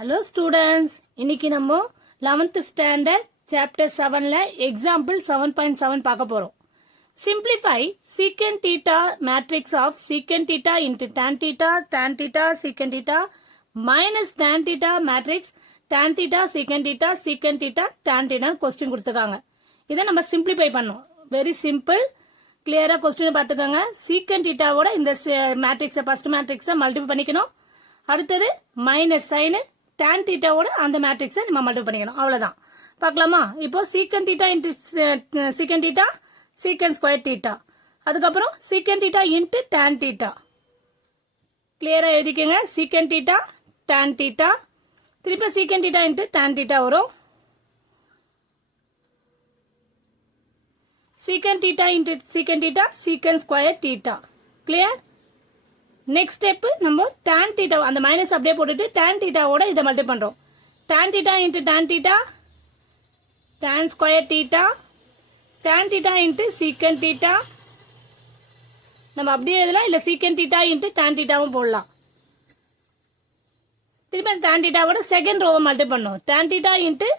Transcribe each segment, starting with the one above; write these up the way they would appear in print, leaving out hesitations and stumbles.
Hello students, இன்னைக்கு நம்ம 11th standard chapter 7ல example 7.7 பார்க்க போறோம். Simplify secant theta matrix of secant theta into tan theta secant theta minus tan theta matrix tan theta secant theta tan theta question கொடுத்துருக்காங்க. இதை நம்ம simplify பண்ணோம். Very simple. கிளியரா question பார்த்துக்கோங்க. சீக்கன் தீட்டாவோட இந்த மேட்ரிக்ஸை ஃபர்ஸ்ட் மேட்ரிக்ஸை மல்டிபிள் பண்ணிக்கணும். அடுத்தது மைனஸ் சைன் டான் தீட்டாவோட அந்த மேட்ரிக்ஸை நம்ம மல்டிபிள் பண்ணிக்கணும். அவ்வளவுதான். பார்க்கலாமா? இப்போ சீக்கன் தீட்டா இன்டு சீக்கன் தீட்டா சீக்கன் ஸ்கொயர் தீட்டா, அதுக்கப்புறம் சீக்கன் தீட்டா இன்டு டான் தீட்டா. கிளியரா எழுதிக்கங்க. சீக்கன் தீட்டா டான் தீட்டா, திருப்பி secant theta into tan theta வரும். secant theta into secant theta secant square theta. Clear? Next step நம்ம tan theta அந்த மைனஸ் அப்படியே போட்டுட்டு tan theta ஓட இதை மல்டிப்ளை பண்றோம். tan theta into tan theta tan square theta tan theta into secant theta. நம்ம அப்படியே எழுதலாம், இல்ல secant theta into tan thetaவும் போடலாம். திருப்பி tan theta ஓட செகண்ட் ரோவை மல்டிப்ளை பண்ணோம். tan theta into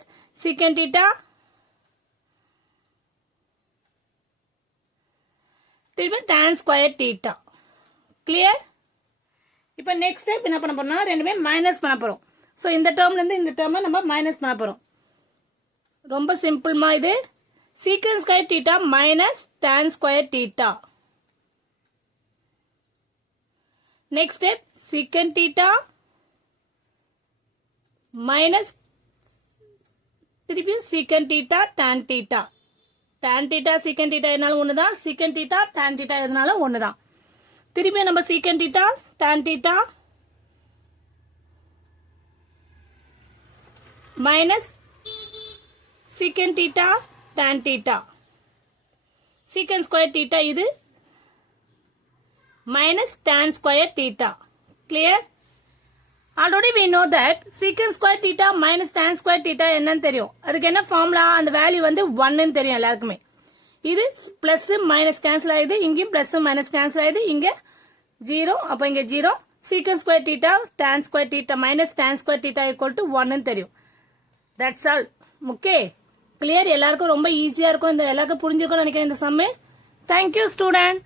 secant theta திருப்பி tan ஸ்கொயர் தீட்டா. கிளியர்? இப்போ நெக்ஸ்ட் ஸ்டெப் என்ன பண்ண போறோம்னா ரெண்டுமே மைனஸ் பண்ண போறோம். ஸோ இந்த டேர்ம்ல இருந்து இந்த டேர்மை நம்ம மைனஸ் பண்ண போறோம். ரொம்ப சிம்பிள்மா இது. Secant square theta minus tan square theta. Next step secant theta minus திருப்பி secant theta tan theta. tan theta secant theta எதுனாலும் ஒண்ணுதான், secant theta tan theta எதுனாலும் ஒண்ணுதான். திருப்பி நம்ம secant theta tan theta minus secant theta tan theta secant square theta இது minus tan square theta. Clear? Already we know that secant square theta minus tan square theta என்னன்னு தெரியும். அதுக்கு என்ன formula? அந்த வேல்யூ வந்து 1 ன்னு தெரியும் எல்லாருக்குமே. இது பிளஸ் மைனஸ் கேன்சல் ஆகுது, இங்கேயும் பிளஸ் மைனஸ் கேன்சல் ஆகுது, இங்க 0, அப்ப இங்க 0. secant square theta tan square theta minus tan square theta equal to 1 ன்னு தெரியும். That's all. Okay, clear? எல்லாருக்கும் ரொம்ப ஈஸியா இருக்கும். இந்த எல்லாருக்கும் புரிஞ்சிருக்கும்னு நினைக்கிறேன் இந்த சம்மு. Thank you student.